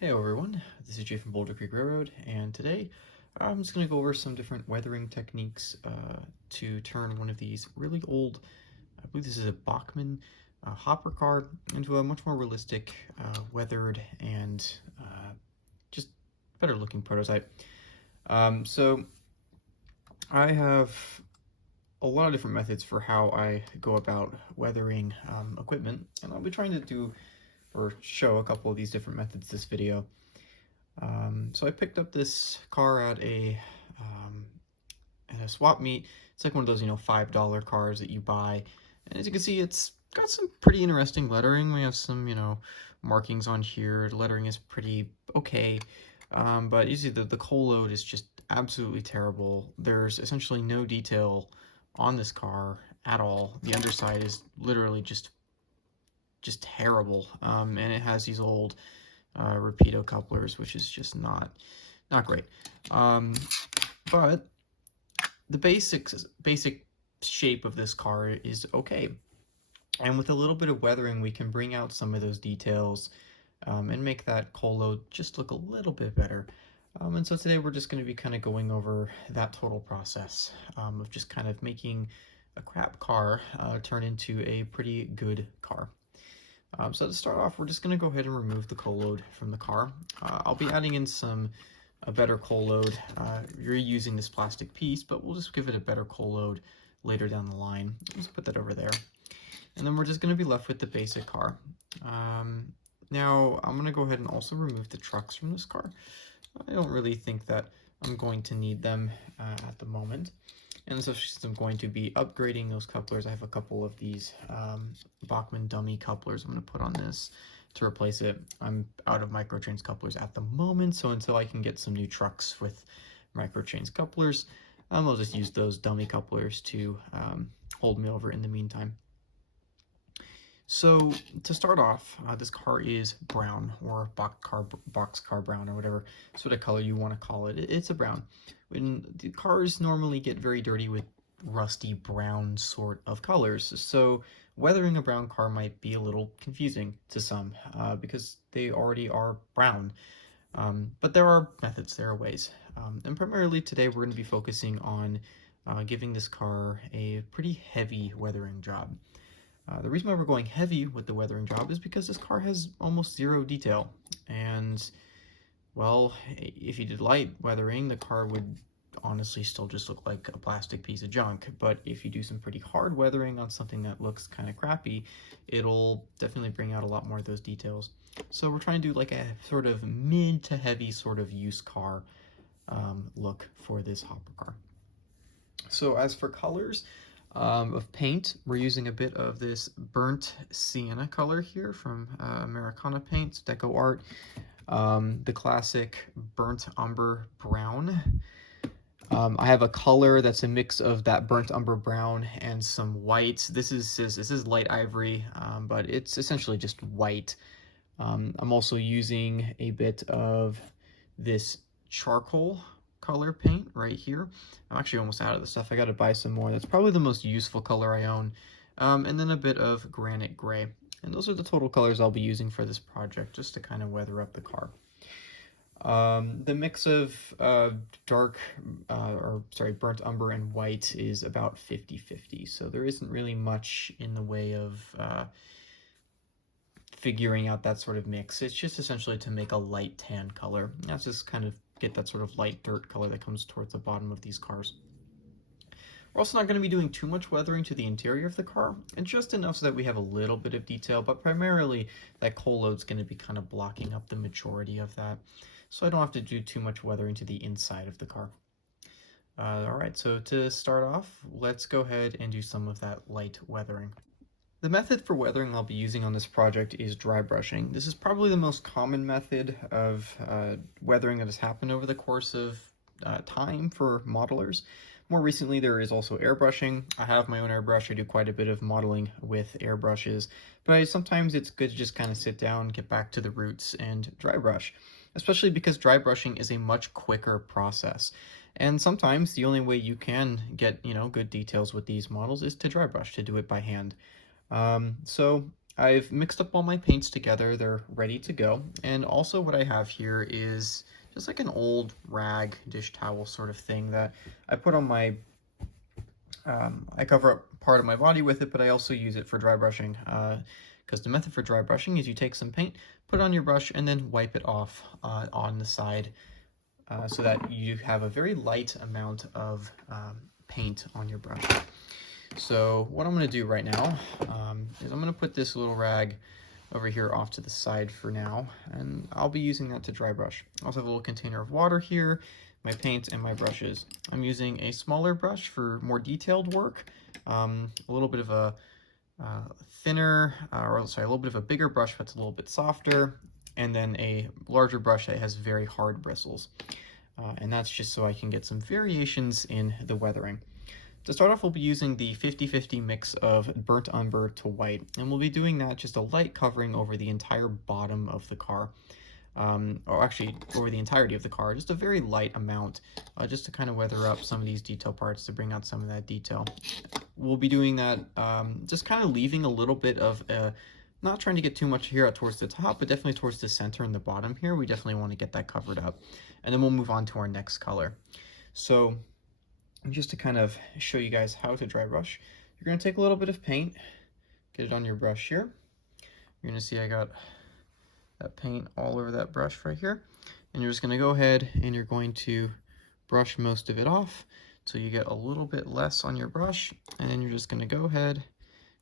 Hey everyone, this is Jay from Boulder Creek Railroad, and today I'm just going to go over some different weathering techniques to turn one of these really old, I believe this is a Bachmann hopper car, into a much more realistic, weathered, and just better looking prototype. So I have a lot of different methods for how I go about weathering equipment, and I'll be trying to do or show a couple of these different methods this video. So I picked up this car at a swap meet. It's like one of those, $5 cars that you buy. And as you can see, it's got some pretty interesting lettering. We have some, markings on here. The lettering is pretty okay. But you see the coal load is just absolutely terrible. There's essentially no detail on this car at all. The underside is literally just terrible. And it has these old Rapido couplers, which is just not great. But the basic shape of this car is okay. And with a little bit of weathering, we can bring out some of those details and make that coal load just look a little bit better. And so today we're just going to be kind of going over that total process of just kind of making a crap car turn into a pretty good car. So to start off, we're just going to go ahead and remove the coal load from the car. I'll be adding in a better coal load. You're using this plastic piece, but we'll just give it a better coal load later down the line. Let's put that over there. And then we're just going to be left with the basic car. Now, I'm going to go ahead and also remove the trucks from this car. I don't really think that I'm going to need them at the moment. And so since I'm going to be upgrading those couplers, I have a couple of these Bachmann dummy couplers I'm going to put on this to replace it. I'm out of microtrains couplers at the moment, so until I can get some new trucks with microtrains couplers, I'll just use those dummy couplers to hold me over in the meantime. So to start off, this car is brown, or boxcar brown, or whatever sort of color you want to call it. It's a brown. When the cars normally get very dirty with rusty brown sort of colors, so weathering a brown car might be a little confusing to some because they already are brown. But there are methods, there are ways. And primarily today we're going to be focusing on giving this car a pretty heavy weathering job. The reason why we're going heavy with the weathering job is because this car has almost zero detail. And, well, if you did light weathering, the car would honestly still just look like a plastic piece of junk. But if you do some pretty hard weathering on something that looks kind of crappy, it'll definitely bring out a lot more of those details. So we're trying to do like a sort of mid to heavy sort of used car look for this hopper car. So as for colors, of paint, we're using a bit of this burnt sienna color here from Americana Paints, Deco Art, the classic burnt umber brown. I have a color that's a mix of that burnt umber brown and some white. This is light ivory, but it's essentially just white. I'm also using a bit of this charcoal color paint right here. I'm actually almost out of the stuff. I got to buy some more. That's probably the most useful color I own. And then a bit of granite gray. And those are the total colors I'll be using for this project, just to kind of weather up the car. The mix of burnt umber and white is about 50-50. So there isn't really much in the way of figuring out that sort of mix. It's just essentially to make a light tan color. That's just kind of get that sort of light dirt color that comes towards the bottom of these cars. We're also not going to be doing too much weathering to the interior of the car, and just enough so that we have a little bit of detail, but primarily that coal load's going to be kind of blocking up the majority of that, so I don't have to do too much weathering to the inside of the car. Alright, so to start off, let's go ahead and do some of that light weathering. The method for weathering I'll be using on this project is dry brushing. This is probably the most common method of weathering that has happened over the course of time for modelers. More recently, there is also airbrushing. I have my own airbrush. I do quite a bit of modeling with airbrushes, but sometimes it's good to just kind of sit down, get back to the roots, and dry brush, especially because dry brushing is a much quicker process. And sometimes the only way you can get, good details with these models is to dry brush, to do it by hand. So I've mixed up all my paints together. They're ready to go. And also what I have here is just like an old rag, dish towel sort of thing that I put on my, I cover up part of my body with it, but I also use it for dry brushing. Because the method for dry brushing is you take some paint, put it on your brush, and then wipe it off on the side so that you have a very light amount of paint on your brush. So what I'm going to do right now is I'm going to put this little rag over here off to the side for now, and I'll be using that to dry brush. I also have a little container of water here, my paint, and my brushes. I'm using a smaller brush for more detailed work, a little bit of a a little bit of a bigger brush that's a little bit softer, and then a larger brush that has very hard bristles. And that's just so I can get some variations in the weathering. To start off, we'll be using the 50-50 mix of burnt umber to white, and we'll be doing that just a light covering over the entire bottom of the car, or actually over the entirety of the car, just a very light amount, just to kind of weather up some of these detail parts to bring out some of that detail. We'll be doing that, just kind of leaving a little bit of not trying to get too much here out towards the top, but definitely towards the center and the bottom here. We definitely want to get that covered up. And then we'll move on to our next color. So just to kind of show you guys how to dry brush, you're going to take a little bit of paint, get it on your brush here. You're going to see I got that paint all over that brush right here. And you're just going to go ahead and you're going to brush most of it off so you get a little bit less on your brush. And then you're just going to go ahead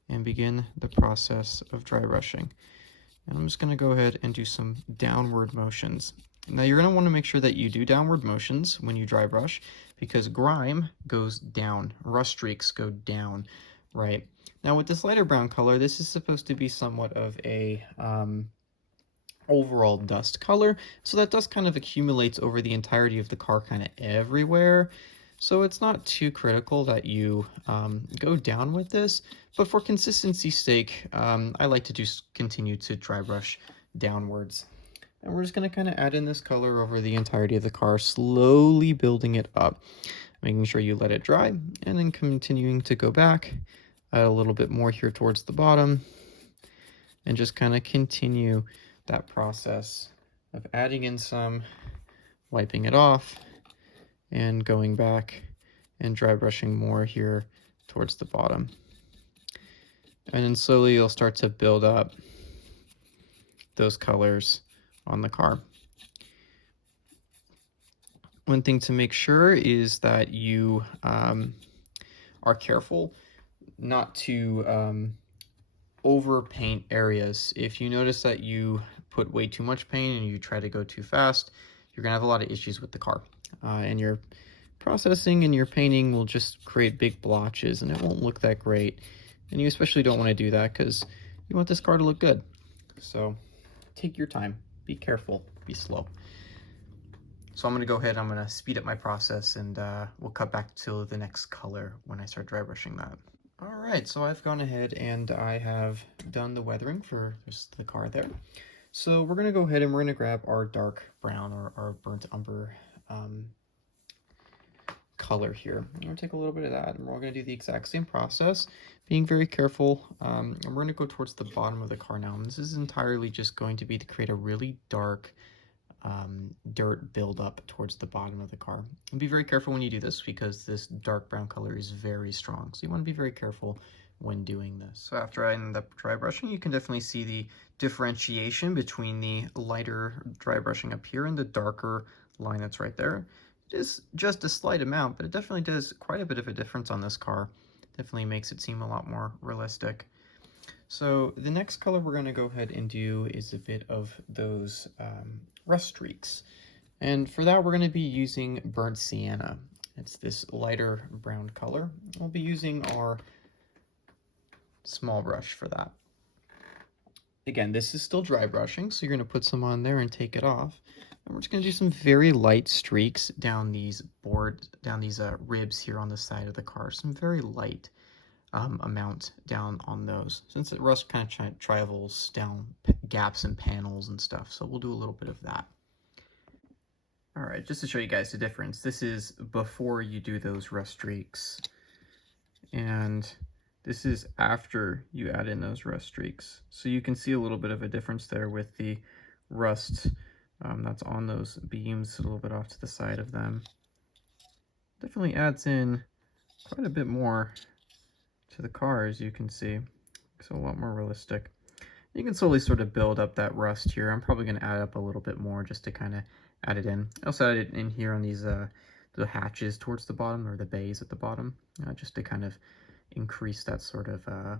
and begin the process of dry brushing. And I'm just going to go ahead and do some downward motions. Now you're going to want to make sure that you do downward motions when you dry brush, because grime goes down, rust streaks go down, right? Now with this lighter brown color, this is supposed to be somewhat of a overall dust color, so that dust kind of accumulates over the entirety of the car, kind of everywhere. So it's not too critical that you go down with this, but for consistency's sake, I like to just continue to dry brush downwards. And we're just going to kind of add in this color over the entirety of the car, slowly building it up, making sure you let it dry, and then continuing to go back, add a little bit more here towards the bottom, and just kind of continue that process of adding in some, wiping it off, and going back and dry brushing more here towards the bottom. And then slowly you'll start to build up those colors on the car. One thing to make sure is that you are careful not to overpaint areas. If you notice that you put way too much paint and you try to go too fast, you're gonna have a lot of issues with the car. And your processing and your painting will just create big blotches and it won't look that great. And you especially don't want to do that because you want this car to look good. So take your time, be careful, be slow. So I'm going to go ahead, I'm going to speed up my process, and we'll cut back to the next color when I start dry brushing that. Alright, so I've gone ahead and I have done the weathering for just the car there. So we're going to go ahead and we're going to grab our dark brown or our burnt umber color here. I'm going to take a little bit of that, and we're all going to do the exact same process, being very careful. And we're going to go towards the bottom of the car now, and this is entirely just going to be to create a really dark dirt buildup towards the bottom of the car. And be very careful when you do this because this dark brown color is very strong, so you want to be very careful when doing this. So after I end up dry brushing, you can definitely see the differentiation between the lighter dry brushing up here and the darker line that's right there. It is just a slight amount, but it definitely does quite a bit of a difference on this car. Definitely makes it seem a lot more realistic. So the next color we're going to go ahead and do is a bit of those rust streaks. And for that, we're going to be using burnt sienna. It's this lighter brown color. We'll be using our small brush for that. Again, this is still dry brushing, so you're going to put some on there and take it off. And we're just going to do some very light streaks down these ribs here on the side of the car. Some very light amount down on those, since the rust kind of travels down gaps and panels and stuff. So we'll do a little bit of that. All right, just to show you guys the difference, this is before you do those rust streaks, and This is after you add in those rust streaks. So you can see a little bit of a difference there with the rust that's on those beams, a little bit off to the side of them. Definitely adds in quite a bit more to the car, as you can see. So a lot more realistic. You can slowly sort of build up that rust here. I'm probably going to add up a little bit more just to kind of add it in. I also added it in here on these the hatches towards the bottom, or the bays at the bottom, just to kind of increase that sort of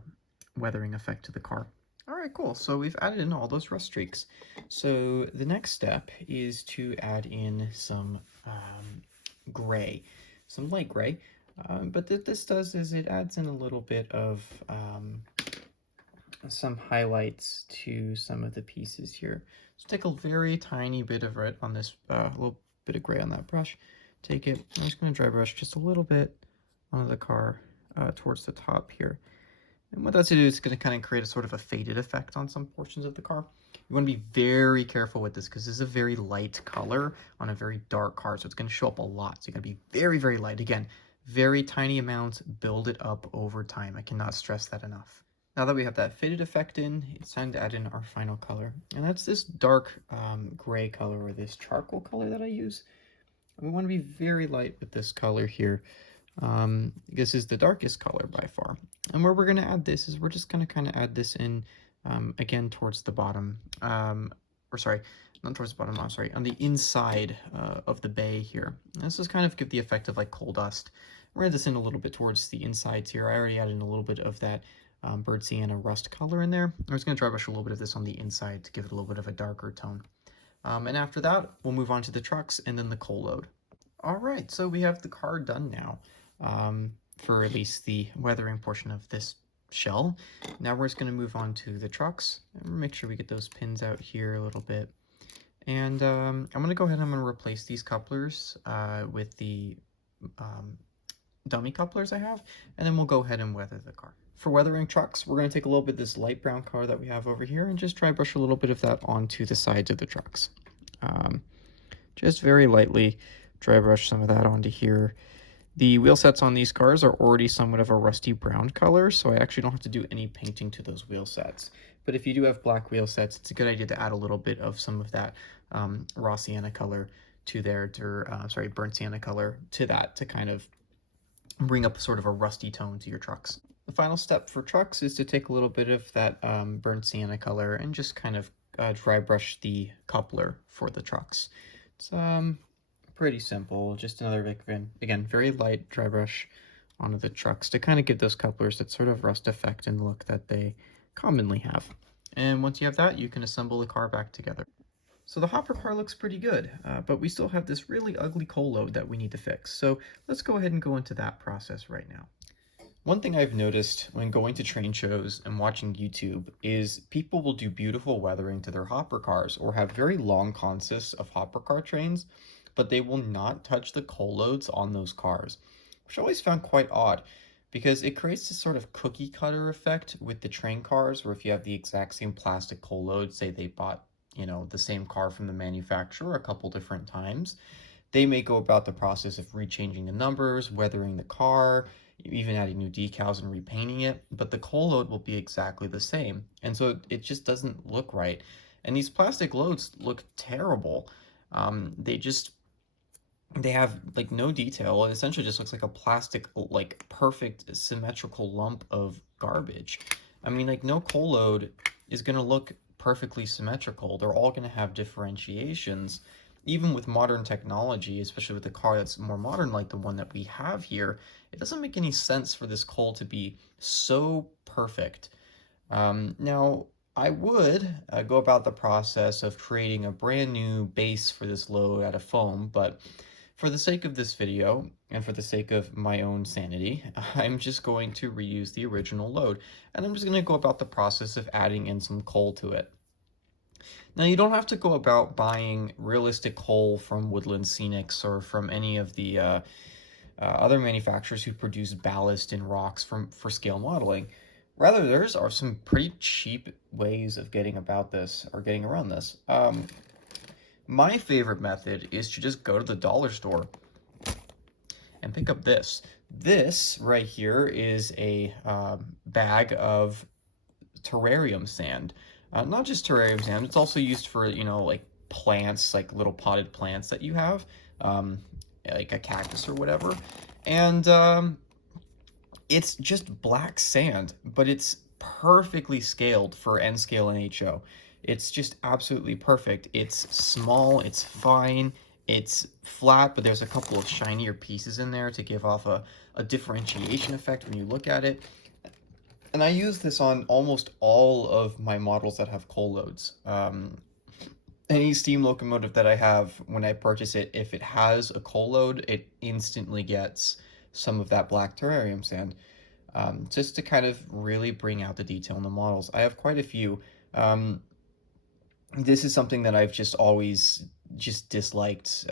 weathering effect to the car. All right, cool. So we've added in all those rust streaks. So the next step is to add in some gray, some light gray. But what this does is it adds in a little bit of some highlights to some of the pieces here. So take a very tiny bit of red on this, little bit of gray on that brush. Take it, I'm just going to dry brush just a little bit onto the car towards the top here. And what that's to do is going to kind of create a sort of a faded effect on some portions of the car. You want to be very careful with this because this is a very light color on a very dark car, so it's going to show up a lot. So you're going to be very, very light. Again, very tiny amounts, build it up over time. I cannot stress that enough. Now that we have that faded effect in, it's time to add in our final color. And that's this dark gray color, or this charcoal color that I use. We want to be very light with this color here. This is the darkest color by far. And where we're going to add this is we're just going to kind of add this in, again, towards the bottom. Or sorry, not towards the bottom, I'm sorry, on the inside of the bay here. And this is kind of give the effect of like coal dust. We're going to add this in a little bit towards the insides here. I already added in a little bit of that bird sienna rust color in there. I'm just going to dry brush a little bit of this on the inside to give it a little bit of a darker tone. And after that, we'll move on to the trucks and then the coal load. All right, so we have the car done now, for at least the weathering portion of this shell. Now we're just going to move on to the trucks. And make sure we get those pins out here a little bit. And I'm going to go ahead and I'm going to replace these couplers with the dummy couplers I have, and then we'll go ahead and weather the car. For weathering trucks, we're going to take a little bit of this light brown color that we have over here and just dry brush a little bit of that onto the sides of the trucks. Just very lightly dry brush some of that onto here. The wheel sets on these cars are already somewhat of a rusty brown color, so I actually don't have to do any painting to those wheel sets. But if you do have black wheel sets, it's a good idea to add a little bit of some of that raw sienna color to there, sorry, burnt sienna color to that to kind of bring up sort of a rusty tone to your trucks. The final step for trucks is to take a little bit of that burnt sienna color and just kind of dry brush the coupler for the trucks. It's pretty simple, just another, again, very light dry brush onto the trucks to kind of give those couplers that sort of rust effect and look that they commonly have. And once you have that, you can assemble the car back together. So the hopper car looks pretty good, but we still have this really ugly coal load that we need to fix. So let's go ahead and go into that process right now. One thing I've noticed when going to train shows and watching YouTube is people will do beautiful weathering to their hopper cars or have very long consists of hopper car trains, but they will not touch the coal loads on those cars, which I always found quite odd because it creates this sort of cookie cutter effect with the train cars where if you have the exact same plastic coal load, say they bought, you know, the same car from the manufacturer a couple different times, they may go about the process of rechanging the numbers, weathering the car, even adding new decals and repainting it, but the coal load will be exactly the same. And so it just doesn't look right. And these plastic loads look terrible. They have like no detail. It essentially just looks like a plastic, like perfect symmetrical lump of garbage. I mean, like no coal load is going to look perfectly symmetrical. They're all going to have differentiations. Even with modern technology, especially with a car that's more modern like the one that we have here, it doesn't make any sense for this coal to be so perfect. Now, I would go about the process of creating a brand new base for this load out of foam, but for the sake of this video, and for the sake of my own sanity, I'm just going to reuse the original load, and I'm just going to go about the process of adding in some coal to it. Now, you don't have to go about buying realistic coal from Woodland Scenics or from any of the other manufacturers who produce ballast and rocks for scale modeling. Rather, theirs are some pretty cheap ways of getting about this, or getting around this. My favorite method is to just go to the dollar store and pick up this. This right here is a bag of terrarium sand. Not just terrarium sand, it's also used for, you know, like plants, like little potted plants that you have, um, like a cactus or whatever. And it's just black sand, but it's perfectly scaled for N scale and HO. It's just absolutely perfect. It's small, it's fine, it's flat, but there's a couple of shinier pieces in there to give off a differentiation effect when you look at it. And I use this on almost all of my models that have coal loads. Any steam locomotive that I have, when I purchase it, if it has a coal load, it instantly gets some of that black terrarium sand, just to kind of really bring out the detail in the models. I have quite a few. This is something that I've just always just disliked.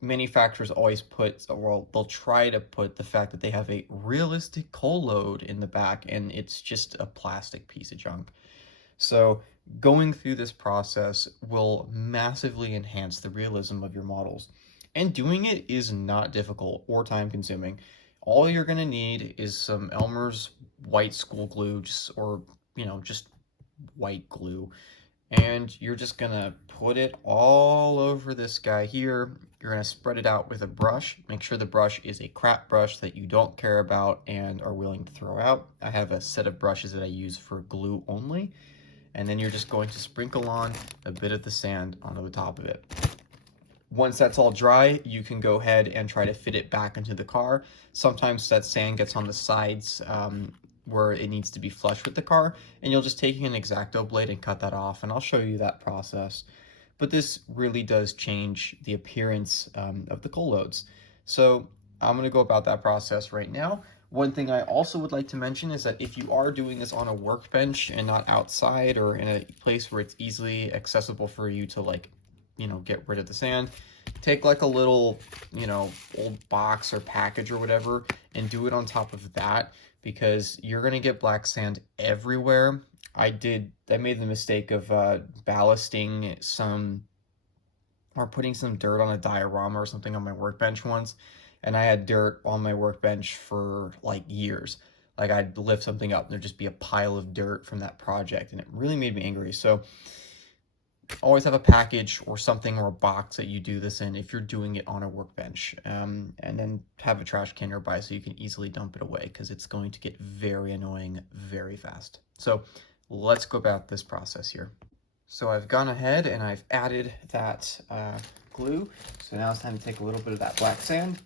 Manufacturers always put, well, they'll try to put the fact that they have a realistic coal load in the back, and it's just a plastic piece of junk. So going through this process will massively enhance the realism of your models. And doing it is not difficult or time consuming. All you're going to need is some Elmer's white school glue, or, you know, just white glue. And you're just going to put it all over this guy here. You're going to spread it out with a brush. Make sure the brush is a crap brush that you don't care about and are willing to throw out. I have a set of brushes that I use for glue only. And then you're just going to sprinkle on a bit of the sand onto the top of it. Once that's all dry, you can go ahead and try to fit it back into the car. Sometimes that sand gets on the sides where it needs to be flush with the car, and you'll just take an X-Acto blade and cut that off, and I'll show you that process. But this really does change the appearance of the coal loads. So I'm going to go about that process right now. One thing I also would like to mention is that if you are doing this on a workbench and not outside or in a place where it's easily accessible for you to, like, you know, get rid of the sand, take like a little, you know, old box or package or whatever and do it on top of that, because you're going to get black sand everywhere. I made the mistake of ballasting some, or putting some dirt on a diorama or something on my workbench once, and I had dirt on my workbench for like years. Like, I'd lift something up and there'd just be a pile of dirt from that project, and it really made me angry. So always have a package or something or a box that you do this in if you're doing it on a workbench, and then have a trash can nearby so you can easily dump it away, because it's going to get very annoying very fast. So let's go about this process here. So I've gone ahead and I've added that glue. So now it's time to take a little bit of that black sand.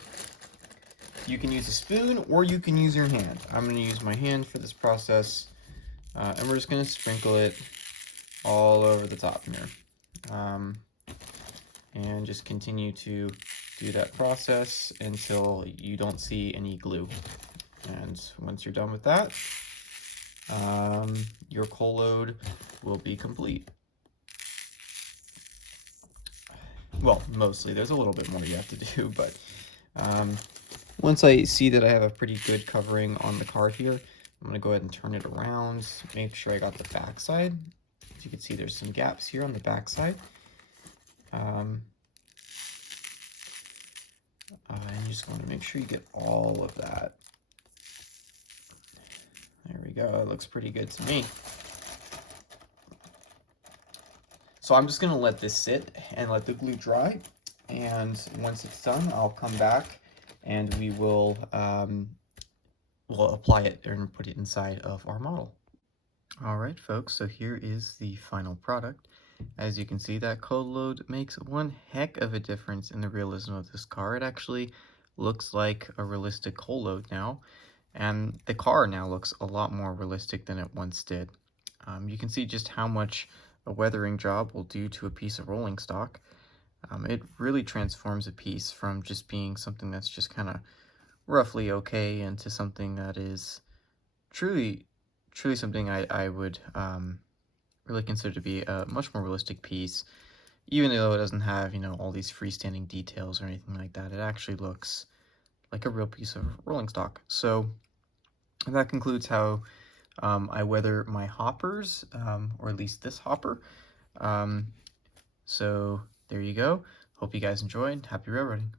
You can use a spoon or you can use your hand. I'm going to use my hand for this process, and we're just going to sprinkle it all over the top here. And just continue to do that process until you don't see any glue. And once you're done with that, your coal load will be complete. Well, mostly. There's a little bit more you have to do, but once I see that I have a pretty good covering on the car here, I'm going to go ahead and turn it around, make sure I got the back side. As you can see, there's some gaps here on the back side. And you just want to make sure you get all of that. There we go. It looks pretty good to me. So I'm just going to let this sit and let the glue dry. And once it's done, I'll come back and we will we'll apply it and put it inside of our model. All right, folks, so here is the final product. As you can see, that coal load makes one heck of a difference in the realism of this car. It actually looks like a realistic coal load now, and the car now looks a lot more realistic than it once did. You can see just how much a weathering job will do to a piece of rolling stock. It really transforms a piece from just being something that's just kind of roughly okay into something that is truly something I would really consider to be a much more realistic piece. Even though it doesn't have, you know, all these freestanding details or anything like that, it actually looks like a real piece of rolling stock. So that concludes how I weather my hoppers, or at least this hopper. So there you go. Hope you guys enjoyed. Happy railroading.